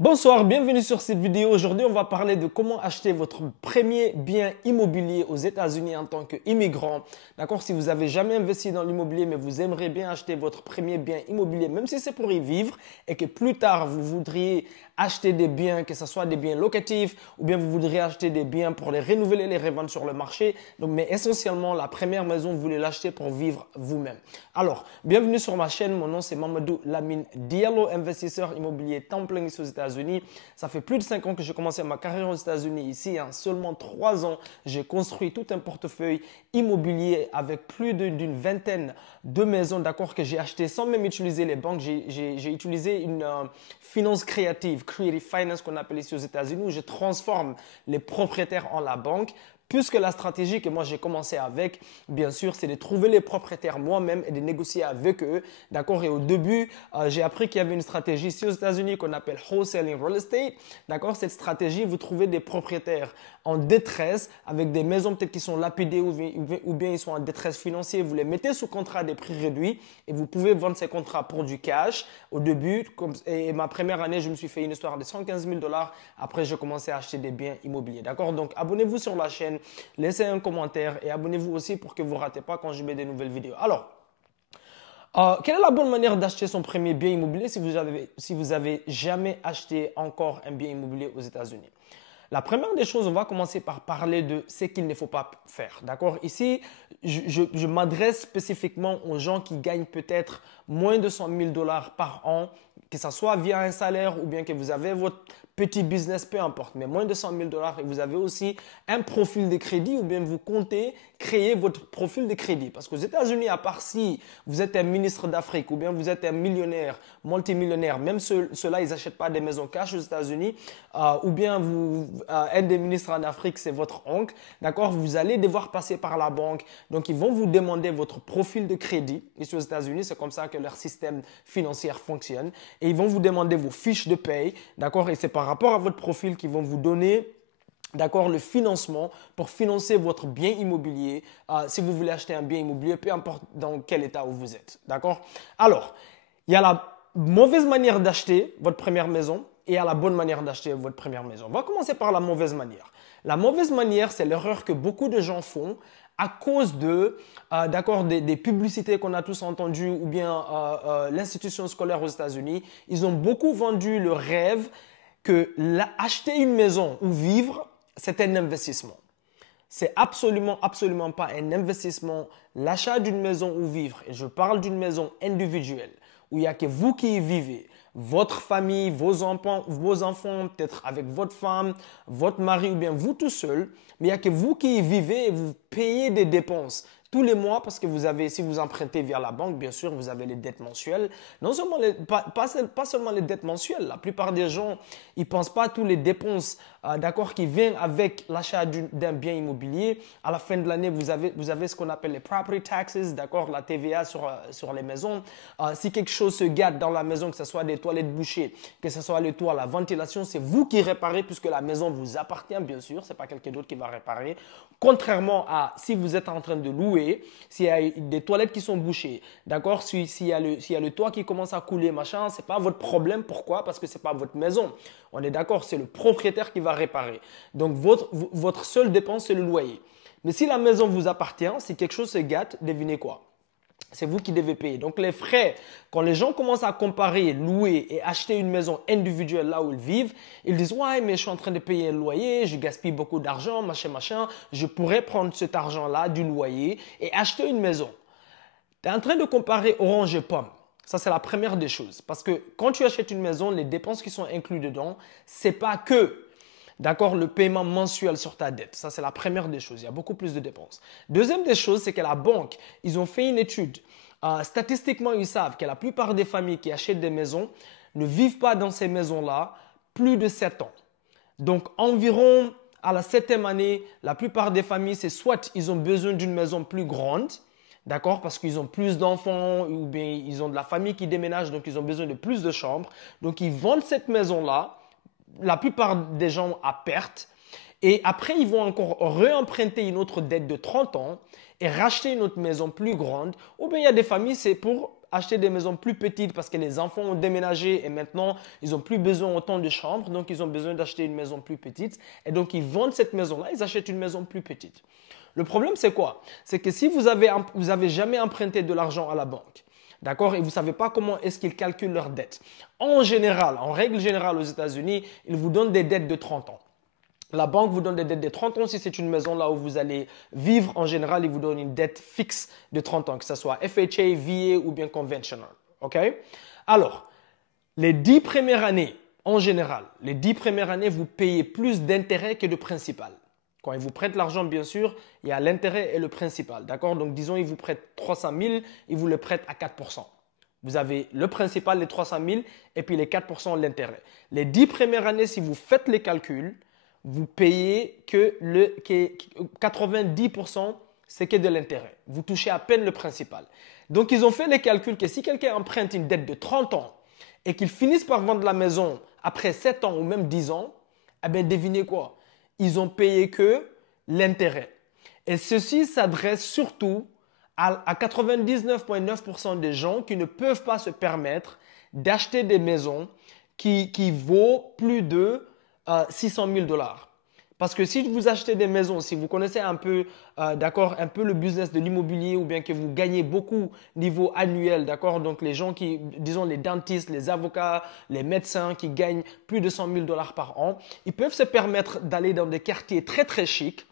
Bonsoir, bienvenue sur cette vidéo. Aujourd'hui, on va parler de comment acheter votre premier bien immobilier aux États-Unis en tant qu'immigrant. D'accord? Si vous n'avez jamais investi dans l'immobilier, mais vous aimeriez bien acheter votre premier bien immobilier, même si c'est pour y vivre et que plus tard, vous voudriez acheter des biens, que ce soit des biens locatifs ou bien vous voudriez acheter des biens pour les renouveler, les revendre sur le marché. Donc, mais essentiellement, la première maison, vous voulez l'acheter pour vivre vous-même. Alors, bienvenue sur ma chaîne. Mon nom, c'est Mamadou Lamine Diallo, investisseur immobilier temps plein ici aux États-Unis. Ça fait plus de 5 ans que j'ai commencé ma carrière aux États-Unis. Ici, en seulement 3 ans, j'ai construit tout un portefeuille immobilier avec plus d'une vingtaine de maisons, d'accord, que j'ai acheté sans même utiliser les banques. J'ai utilisé une finance créative, creative finance qu'on appelle ici aux États-Unis, où je transforme les propriétaires en la banque. Puisque la stratégie que moi j'ai commencé avec, bien sûr, c'est de trouver les propriétaires moi-même et de négocier avec eux. D'accord? Et au début, j'ai appris qu'il y avait une stratégie ici aux États-Unis qu'on appelle wholesaling real estate. D'accord? Cette stratégie, vous trouvez des propriétaires en détresse avec des maisons peut-être qui sont lapidées ou bien ils sont en détresse financière. Vous les mettez sous contrat à des prix réduits et vous pouvez vendre ces contrats pour du cash au début. Et ma première année, je me suis fait une histoire de 115 000 $. Après, j'ai commencé à acheter des biens immobiliers. D'accord? Donc, abonnez-vous sur la chaîne. Laissez un commentaire et abonnez-vous aussi pour que vous ne ratez pas quand je mets des nouvelles vidéos. Alors, quelle est la bonne manière d'acheter son premier bien immobilier si vous avez jamais acheté encore un bien immobilier aux États-Unis? La première des choses, on va commencer par parler de ce qu'il ne faut pas faire. D'accord? Ici, je m'adresse spécifiquement aux gens qui gagnent peut-être moins de 100 000 $ par an, que ce soit via un salaire ou bien que vous avez votre petit business, peu importe, mais moins de 100 000 $ et vous avez aussi un profil de crédit ou bien vous comptez créer votre profil de crédit. Parce qu'aux États-Unis, à part si vous êtes un ministre d'Afrique ou bien vous êtes un millionnaire, multimillionnaire, même ceux-là, ils n'achètent pas des maisons cash aux États-Unis, ou bien un des ministres en Afrique, c'est votre oncle, d'accord? Vous allez devoir passer par la banque. Donc, ils vont vous demander votre profil de crédit. Ici aux États-Unis, c'est comme ça que leur système financier fonctionne. Et ils vont vous demander vos fiches de paye, d'accord? Et c'est par rapport à votre profil qu'ils vont vous donner, d'accord, le financement pour financer votre bien immobilier si vous voulez acheter un bien immobilier, peu importe dans quel état où vous êtes. D'accord? Alors, il y a la mauvaise manière d'acheter votre première maison et il y a la bonne manière d'acheter votre première maison. On va commencer par la mauvaise manière. La mauvaise manière, c'est l'erreur que beaucoup de gens font à cause d'accord, des publicités qu'on a tous entendues ou bien l'institution scolaire aux États-Unis. Ils ont beaucoup vendu le rêve que acheter une maison ou vivre, c'est un investissement. C'est absolument, absolument pas un investissement. L'achat d'une maison ou vivre, et je parle d'une maison individuelle, où il n'y a que vous qui y vivez, votre famille, vos enfants, peut-être avec votre femme, votre mari ou bien vous tout seul, mais il n'y a que vous qui y vivez et vous payez des dépenses tous les mois parce que vous avez, si vous empruntez via la banque, bien sûr, vous avez les dettes mensuelles. Non seulement pas seulement les dettes mensuelles, la plupart des gens, ils ne pensent pas à tous les dépenses d'accord, qui viennent avec l'achat d'un bien immobilier. À la fin de l'année, vous avez ce qu'on appelle les property taxes, d'accord, la TVA sur les maisons. Si quelque chose se gâte dans la maison, que ce soit des toilettes bouchées, que ce soit le toit, la ventilation, c'est vous qui réparez puisque la maison vous appartient, bien sûr. Ce n'est pas quelqu'un d'autre qui va réparer. Contrairement à si vous êtes en train de louer, s'il y a des toilettes qui sont bouchées, d'accord, s'il y a le toit qui commence à couler, machin, ce n'est pas votre problème. Pourquoi? Parce que ce n'est pas votre maison. On est d'accord, c'est le propriétaire qui va réparer. Donc, votre seule dépense, c'est le loyer. Mais si la maison vous appartient, si quelque chose se gâte, devinez quoi? C'est vous qui devez payer. Donc, les frais, quand les gens commencent à comparer, louer et acheter une maison individuelle là où ils vivent, ils disent « Ouais, mais je suis en train de payer un loyer, je gaspille beaucoup d'argent, machin, machin. Je pourrais prendre cet argent-là du loyer et acheter une maison. » Tu es en train de comparer orange et pomme. Ça, c'est la première des choses. Parce que quand tu achètes une maison, les dépenses qui sont incluses dedans, ce n'est pas que, d'accord, le paiement mensuel sur ta dette. Ça, c'est la première des choses. Il y a beaucoup plus de dépenses. Deuxième des choses, c'est que la banque, ils ont fait une étude. Statistiquement, ils savent que la plupart des familles qui achètent des maisons ne vivent pas dans ces maisons-là plus de 7 ans. Donc, environ à la 7e année, la plupart des familles, c'est soit ils ont besoin d'une maison plus grande, d'accord, parce qu'ils ont plus d'enfants ou bien ils ont de la famille qui déménage, donc ils ont besoin de plus de chambres. Donc, ils vendent cette maison-là, la plupart des gens à perte. Et après, ils vont encore réemprunter une autre dette de 30 ans et racheter une autre maison plus grande. Ou bien il y a des familles, c'est pour acheter des maisons plus petites parce que les enfants ont déménagé et maintenant, ils n'ont plus besoin autant de chambres. Donc, ils ont besoin d'acheter une maison plus petite. Et donc, ils vendent cette maison-là, ils achètent une maison plus petite. Le problème, c'est quoi? C'est que si vous avez jamais emprunté de l'argent à la banque, d'accord, et vous ne savez pas comment est-ce qu'ils calculent leurs dettes. En général, en règle générale aux États-Unis, ils vous donnent des dettes de 30 ans. La banque vous donne des dettes de 30 ans. Si c'est une maison là où vous allez vivre, en général, ils vous donnent une dette fixe de 30 ans, que ce soit FHA, VA ou bien conventional. OK? Alors, les 10 premières années, en général, les 10 premières années, vous payez plus d'intérêt que de principal. Quand ils vous prêtent l'argent, bien sûr, il y a l'intérêt et le principal. D'accord? Donc, disons, ils vous prêtent 300 000, ils vous le prêtent à 4%. Vous avez le principal, les 300 000, et puis les 4% l'intérêt. Les 10 premières années, si vous faites les calculs, vous payez que 90%, c'est que de l'intérêt. Vous touchez à peine le principal. Donc, ils ont fait les calculs que si quelqu'un emprunte une dette de 30 ans et qu'il finisse par vendre la maison après 7 ans ou même 10 ans, eh bien, devinez quoi? Ils ont payé que l'intérêt. Et ceci s'adresse surtout à 99,9% des gens qui ne peuvent pas se permettre d'acheter des maisons qui vaut plus de 600 000 $. Parce que si vous achetez des maisons, si vous connaissez un peu, d'accord, un peu le business de l'immobilier ou bien que vous gagnez beaucoup niveau annuel, d'accord, donc les gens qui, disons les dentistes, les avocats, les médecins qui gagnent plus de 100 000 $ par an, ils peuvent se permettre d'aller dans des quartiers très très chics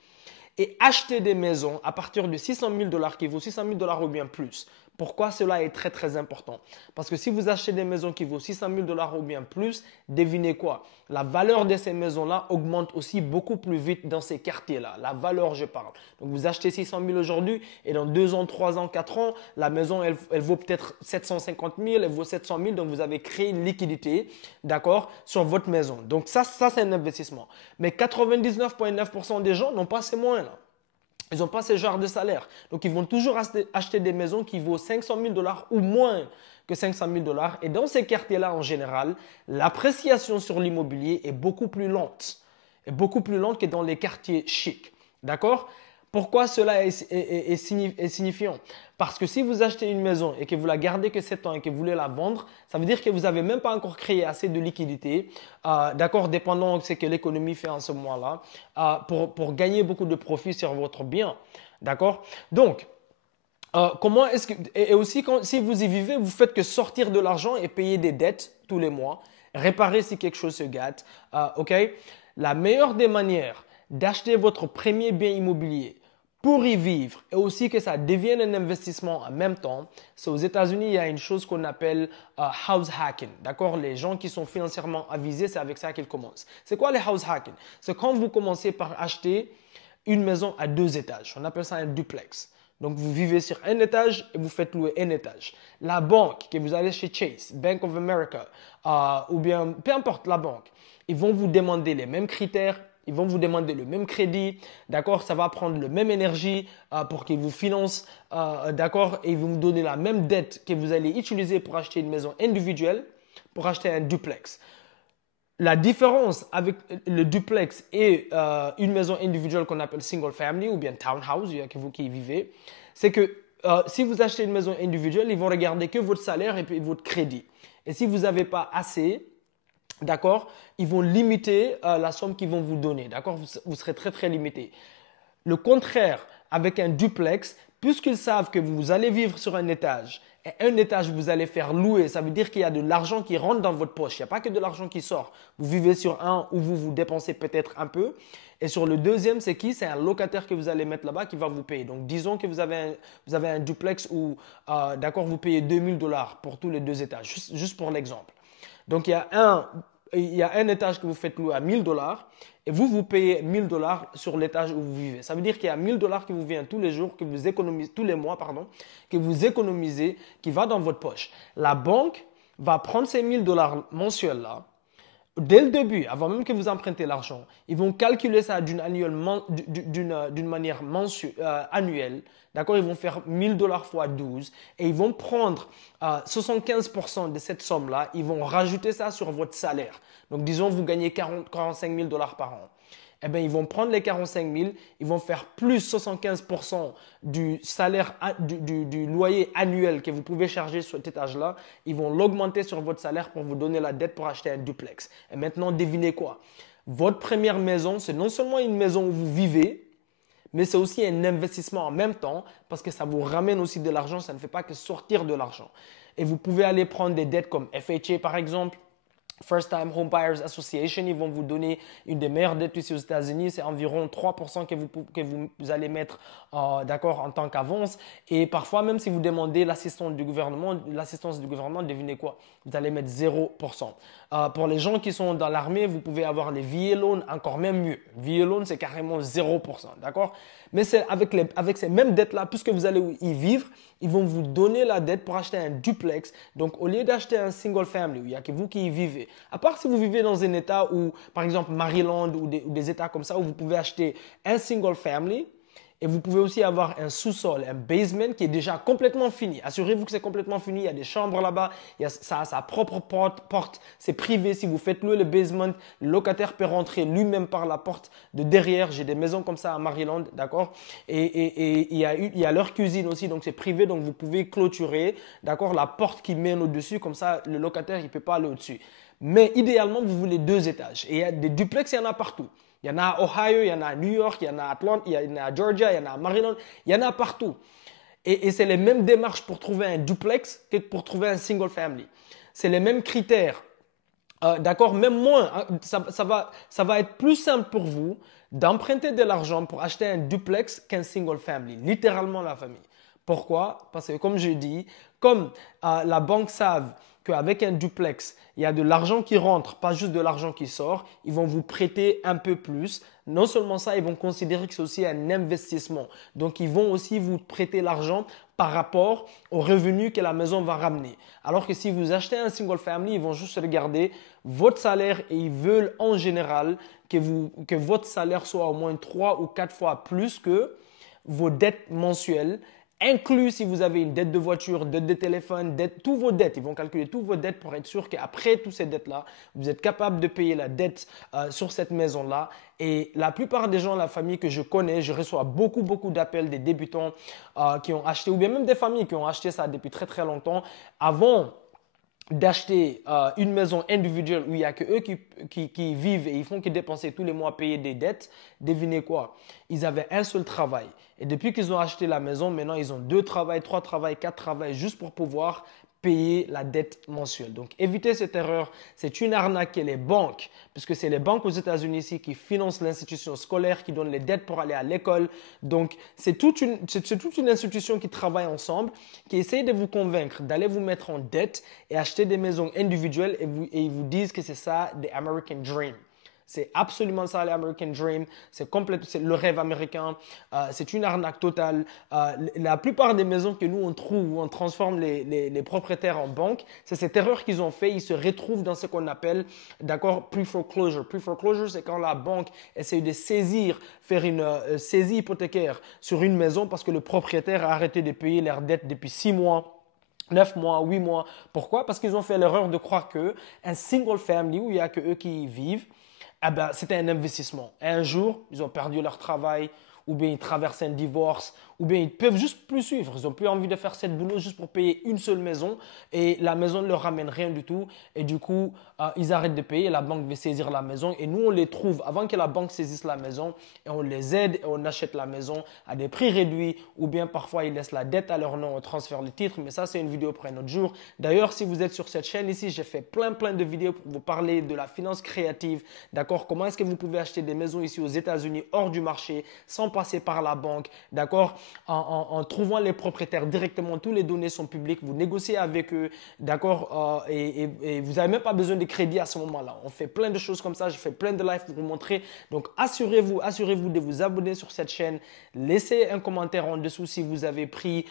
et acheter des maisons à partir de 600 000 $ qui vaut 600 000 $ ou bien plus. Pourquoi cela est très très important? Parce que si vous achetez des maisons qui vaut 600 000 $ ou bien plus, devinez quoi? La valeur de ces maisons-là augmente aussi beaucoup plus vite dans ces quartiers-là. La valeur, je parle. Donc vous achetez 600 000 aujourd'hui et dans 2 ans, 3 ans, 4 ans, la maison, elle vaut peut-être 750 000, elle vaut 700 000. Donc vous avez créé une liquidité, d'accord, sur votre maison. Donc ça c'est un investissement. Mais 99,9% des gens n'ont pas ces moyens-là. Ils n'ont pas ce genre de salaire. Donc, ils vont toujours acheter des maisons qui vaut 500 000 $ ou moins que 500 000 $. Et dans ces quartiers-là, en général, l'appréciation sur l'immobilier est beaucoup plus lente. Est beaucoup plus lente que dans les quartiers chics. D'accord? Pourquoi cela est signifiant? Parce que si vous achetez une maison et que vous la gardez que 7 ans et que vous voulez la vendre, ça veut dire que vous n'avez même pas encore créé assez de liquidité, d'accord, dépendant de ce que l'économie fait en ce moment-là, pour gagner beaucoup de profit sur votre bien. D'accord? Donc, comment est-ce que, et aussi si vous y vivez, vous faites que sortir de l'argent et payer des dettes tous les mois, réparer si quelque chose se gâte. OK? La meilleure des manières d'acheter votre premier bien immobilier pour y vivre et aussi que ça devienne un investissement en même temps, c'est aux États-Unis, il y a une chose qu'on appelle house hacking. D'accord? Les gens qui sont financièrement avisés, c'est avec ça qu'ils commencent. C'est quoi les house hacking? C'est quand vous commencez par acheter une maison à 2 étages. On appelle ça un duplex. Donc, vous vivez sur un étage et vous faites louer un étage. La banque, que vous allez chez Chase, Bank of America, ou bien peu importe la banque, ils vont vous demander les mêmes critères. Ils vont vous demander le même crédit, d'accord? Ça va prendre la même énergie pour qu'ils vous financent, d'accord? Et ils vont vous donner la même dette que vous allez utiliser pour acheter une maison individuelle, pour acheter un duplex. La différence avec le duplex et une maison individuelle qu'on appelle single family ou bien townhouse, il y a que vous qui y vivez, c'est que si vous achetez une maison individuelle, ils vont regarder que votre salaire et puis votre crédit. Et si vous n'avez pas assez, d'accord, ils vont limiter la somme qu'ils vont vous donner. D'accord, vous serez très, très limité. Le contraire, avec un duplex, puisqu'ils savent que vous allez vivre sur un étage et un étage, vous allez faire louer, ça veut dire qu'il y a de l'argent qui rentre dans votre poche. Il n'y a pas que de l'argent qui sort. Vous vivez sur un où vous dépensez peut-être un peu. Et sur le deuxième, c'est qui? C'est un locataire que vous allez mettre là-bas qui va vous payer. Donc, disons que vous avez un duplex où, d'accord, vous payez 2 000 $ pour tous les 2 étages, juste pour l'exemple. Donc, il y a un étage que vous faites louer à 1 000 $ et vous payez 1 000 $ sur l'étage où vous vivez. Ça veut dire qu'il y a 1 000 $ qui vous vient tous les jours, que vous économisez, tous les mois, pardon, que vous économisez, qui va dans votre poche. La banque va prendre ces 1 000 $ mensuels-là. Dès le début, avant même que vous empruntez l'argent, ils vont calculer ça d'une manière annuelle. D'accord? Ils vont faire 1 000 $ fois 12 et ils vont prendre 75% de cette somme-là. Ils vont rajouter ça sur votre salaire. Donc, disons, vous gagnez 45 000 $ par an. eh bien, ils vont prendre les 45 000, ils vont faire plus 75% du salaire, du loyer annuel que vous pouvez charger sur cet étage-là. Ils vont l'augmenter sur votre salaire pour vous donner la dette pour acheter un duplex. Et maintenant, devinez quoi? Votre première maison, c'est non seulement une maison où vous vivez, mais c'est aussi un investissement en même temps parce que ça vous ramène aussi de l'argent, ça ne fait pas que sortir de l'argent. Et vous pouvez aller prendre des dettes comme FHA par exemple, First Time Home Buyers Association, ils vont vous donner une des meilleures dettes ici aux États-Unis. C'est environ 3% que vous allez mettre d'accord, en tant qu'avance. Et parfois, même si vous demandez l'assistance du gouvernement, devinez quoi? Vous allez mettre 0%. Pour les gens qui sont dans l'armée, vous pouvez avoir les VA loans, encore même mieux. VA loans, c'est carrément 0%. D'accord? Mais c'est avec ces mêmes dettes-là, puisque vous allez y vivre, ils vont vous donner la dette pour acheter un duplex. Donc, au lieu d'acheter un single family, où il n'y a que vous qui y vivez, à part si vous vivez dans un État où, par exemple, Maryland ou des États comme ça, où vous pouvez acheter un single family, et vous pouvez aussi avoir un sous-sol, un basement qui est déjà complètement fini. Assurez-vous que c'est complètement fini. Il y a des chambres là-bas. Ça a sa propre porte. C'est privé. Si vous faites louer le basement, le locataire peut rentrer lui-même par la porte de derrière. J'ai des maisons comme ça à Maryland, d'accord? Et il y a leur cuisine aussi. Donc, c'est privé. Donc, vous pouvez clôturer, d'accord, la porte qui mène au-dessus. Comme ça, le locataire, il ne peut pas aller au-dessus. Mais idéalement, vous voulez 2 étages. Et il y a des duplex, il y en a partout. Il y en a à Ohio, il y en a à New York, il y en a à Atlanta, il y en a à Georgia, il y en a à Maryland, il y en a partout. Et c'est les mêmes démarches pour trouver un duplex que pour trouver un single family. C'est les mêmes critères. D'accord, même moins. Hein, ça va être plus simple pour vous d'emprunter de l'argent pour acheter un duplex qu'un single family. Littéralement la famille. Pourquoi? Parce que comme je dis, comme la banque savent qu'avec un duplex, il y a de l'argent qui rentre, pas juste de l'argent qui sort, ils vont vous prêter un peu plus. Non seulement ça, ils vont considérer que c'est aussi un investissement. Donc, ils vont aussi vous prêter l'argent par rapport aux revenus que la maison va ramener. Alors que si vous achetez un single family, ils vont juste regarder votre salaire et ils veulent en général que votre salaire soit au moins 3 ou 4 fois plus que vos dettes mensuelles, inclus si vous avez une dette de voiture, dette de téléphone, tous vos dettes. Ils vont calculer tous vos dettes pour être sûr qu'après toutes ces dettes-là, vous êtes capable de payer la dette sur cette maison-là. Et la plupart des gens, la famille que je connais, je reçois beaucoup d'appels des débutants qui ont acheté, ou bien même des familles qui ont acheté ça depuis très longtemps, avant d'acheter une maison individuelle où il n'y a que eux qui vivent et ils font que dépenser tous les mois, payer des dettes. Devinez quoi? Ils avaient un seul travail. Et depuis qu'ils ont acheté la maison, maintenant ils ont 2 travails, 3 travails, 4 travails juste pour pouvoir payer la dette mensuelle. Donc, évitez cette erreur. C'est une arnaque et les banques, puisque c'est les banques aux États-Unis ici qui financent l'institution scolaire, qui donnent les dettes pour aller à l'école. Donc, c'est toute une institution qui travaille ensemble, qui essaye de vous convaincre d'aller vous mettre en dette et acheter des maisons individuelles et ils vous disent que c'est ça, the American Dream. C'est absolument ça, l'American Dream. C'est le rêve américain. C'est une arnaque totale. La plupart des maisons que nous, on trouve où on transforme les propriétaires en banque, c'est cette erreur qu'ils ont fait. Ils se retrouvent dans ce qu'on appelle, d'accord, pre-foreclosure. Pre-foreclosure, c'est quand la banque essaie de faire une saisie hypothécaire sur une maison parce que le propriétaire a arrêté de payer leurs dettes depuis 6 mois. 9 mois, 8 mois. Pourquoi? Parce qu'ils ont fait l'erreur de croire qu'un single family où il n'y a que eux qui y vivent, eh ben, c'était un investissement. Et un jour, ils ont perdu leur travail, ou bien ils traversent un divorce, ou bien ils peuvent juste plus suivre. Ils n'ont plus envie de faire cette boulot juste pour payer une seule maison et la maison ne leur ramène rien du tout. Et du coup, ils arrêtent de payer, la banque veut saisir la maison et nous, on les trouve avant que la banque saisisse la maison et on les aide et on achète la maison à des prix réduits ou bien parfois ils laissent la dette à leur nom, on transfère le titre. Mais ça, c'est une vidéo pour un autre jour. D'ailleurs, si vous êtes sur cette chaîne ici, j'ai fait plein de vidéos pour vous parler de la finance créative. D'accord? Comment est-ce que vous pouvez acheter des maisons ici aux États-Unis hors du marché sans passer par la banque, d'accord, en trouvant les propriétaires directement, tous les données sont publiques, vous négociez avec eux, d'accord, et vous n'avez même pas besoin de crédit à ce moment-là. On fait plein de choses comme ça, je fais plein de lives pour vous montrer. Donc, assurez-vous de vous abonner sur cette chaîne. Laissez un commentaire en dessous si vous avez pris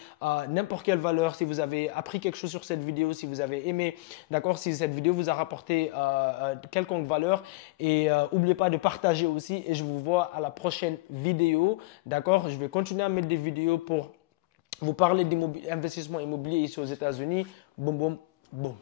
n'importe quelle valeur, si vous avez appris quelque chose sur cette vidéo, si vous avez aimé, d'accord, si cette vidéo vous a rapporté quelconque valeur. Et n'oubliez pas de partager aussi et je vous vois à la prochaine vidéo. D'accord, je vais continuer à mettre des vidéos pour vous parler d'investissement immobilier ici aux États-Unis. Boum, boum, boum.